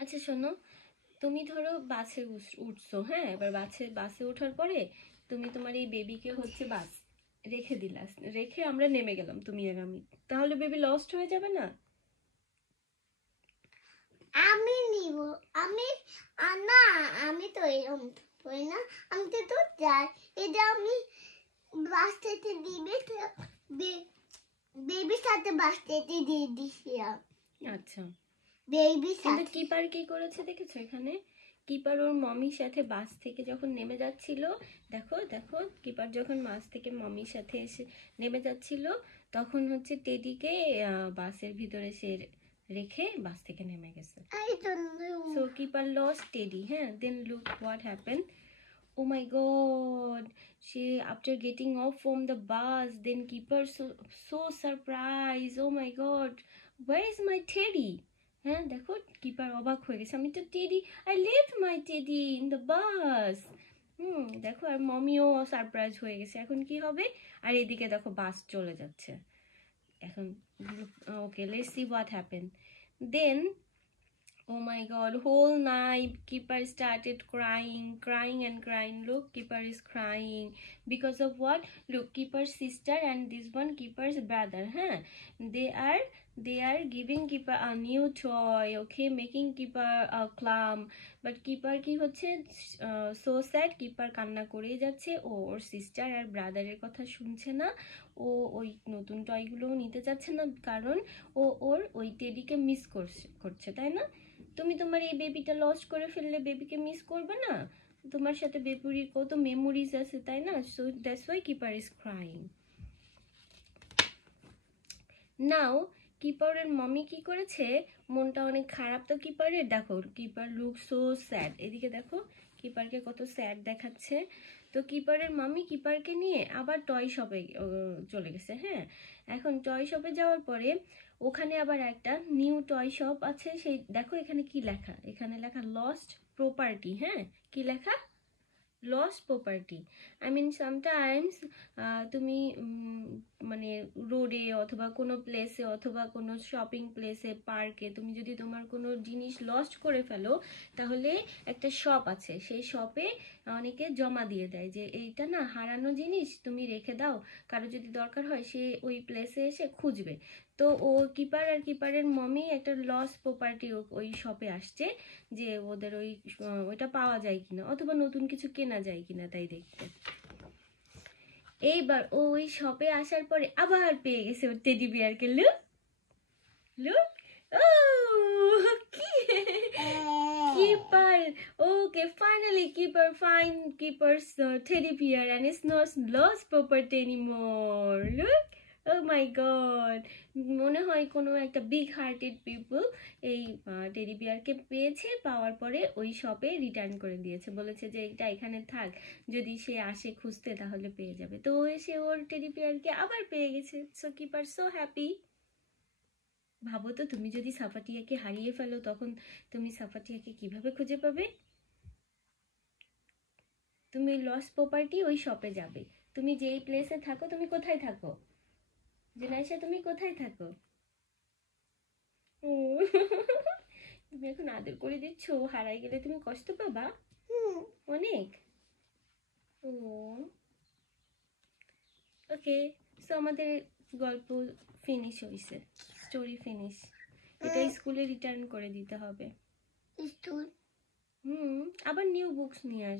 আচ্ছা শোনো, তুমি ধরো বাসে উঠছো, হ্যাঁ, এবার বাসে ওঠার পরে তুমি তোমার এই বেবিকে হচ্ছে বাস রেখে দিলা, রেখে আমরা নেমে গেলাম তুমি আর আমি, তাহলে বেবি লস্ট হয়ে যাবে না? আমি নিব, আমি না, আমি তো এরকম করি না, আমি তো যাই, এটা আমি বাস থেকে দিবে, বেবির সাথে বাস থেকে দিয়ে দিছিলাম। আচ্ছা, বেবির কিন্তু সাথে কিপার কি করেছে দেখেছো এখানে? কিপার ওর মমির সাথে বাস থেকে যখন নেমে যাচ্ছিল, দেখো দেখো, কিপার যখন বাস থেকে মমির সাথে এসে নেমে যাচ্ছিল, তখন হচ্ছে টেডিকে বাসের ভিতরে সে রেখে বাস থেকে নেমে গেছে। So keeper lost Teddy. Then look what happened. Oh my God! She, after getting off from the bus, then keeper so surprised. Oh my God! Where is my Teddy? হ্যাঁ দেখো, কিপার অবাক হয়ে গেছে, আমি তো teddy, I left my teddy in the bus. দেখো, আর মমিও surprise হয়ে গেছে, এখন কি হবে? আর এদিকে দেখো বাস চলে যাচ্ছে এখন। Okay, let's see what happen then. Oh my God, whole night keeper started crying and crying. Look, keeper is crying because of what? Look, keeper's sister and this one keeper's brother, they are giving keeper a new toy, okay, making keeper a clown. But keeper কি হচ্ছে so sad, keeper কান্না করেই যাচ্ছে, ওর sister আর ব্রাদারের কথা শুনছে না, ও ওই নতুন টয়গুলোও নিতে চাচ্ছে না, কারণ ও ওর ওই টেডিকে মিস করছে, তাই না? তুমি তোমার এই বেবিটা লস্ট করে ফেললে বেবিকে মিস করবে না? তোমার সাথে বেবির কত মেমোরিজ আছে, তাই না? So that's why keeper is crying. Now কিপারের মমি কি করেছে, মনটা অনেক খারাপ তো কিপারের, দেখো কিপার লুক সো স্যাড, এদিকে দেখো কিপারকে কত স্যাড দেখাচ্ছে। তো কিপারের মামি কিপারকে নিয়ে আবার টয় শপে চলে গেছে। হ্যাঁ, এখন টয় শপে যাওয়ার পরে ওখানে আবার একটা নিউ টয় শপ আছে, সেই দেখো এখানে কি লেখা, এখানে লেখা লস্ট প্রপার্টি। হ্যাঁ, কি লেখা? Lost property. I mean sometimes তুমি মানে রোডে অথবা কোনো প্লেসে অথবা কোনো শপিং প্লেসে, পার্কে তুমি যদি তোমার কোনো জিনিস লস্ট করে ফেলো, তাহলে একটা শপ আছে, সেই শপে অনেকে জমা দিয়ে দেয় যে এইটা না হারানো জিনিস, তুমি রেখে দাও, কারো যদি দরকার হয় সে ওই প্লেসে এসে খুঁজবে। তো ও কিপার আর কিপারের মমি একটা লস্ট প্রপার্টি ওই শপে আসছে, যে ওদের ওইটা পাওয়া যায় কিনা অথবা নতুন কিছু কেনা যায় কিনা তাই দেখতে। এইবার ওই শপে আসার পরে আবার পেয়ে গেছে ওর teddy বিয়ারকে। Look look, O keeper, okay, finally keeper find keeper's teddy bear and it's not lost property anymore. Look, oh my God, মনে হয় কোনো একটা বিগ হার্টেড পিপল এই টেডি বিয়ারকে পেয়েছে, পাওয়ার পরে ওই শপে রিটার্ন করে দিয়েছে, বলেছে যে এটা এখানে থাক, যদি সে আসে খুঁজতে তাহলে পেয়ে যাবে। তো এসে ওর টেডি বিয়ারকে আবার পেয়ে গেছে। So keeper so happy. ভাবো তো, তুমি যদি সাফাটিয়াকে হারিয়ে ফেলো, তখন তুমি সাফাটিয়াকে কিভাবে খুঁজে পাবে? তুমি লস প্রপার্টি ওই শপে যাবে, তুমি যেই প্লেসে থাকো, তুমি কোথায় থাকো জেনাইশা, তুমি কোথায় থাকো? তুমি এখন আদর করে দিচ্ছ, হারাই গেলে তুমি কষ্ট পাবা অনেক। ও ওকে, সো আমাদের গল্প ফিনিশ হয়েছে, স্টোরি ফিনিশ। এটা স্কুলে রিটার্ন করে দিতে হবে। স্কুল আবার নিউ বুকস নিয়ে আসবে।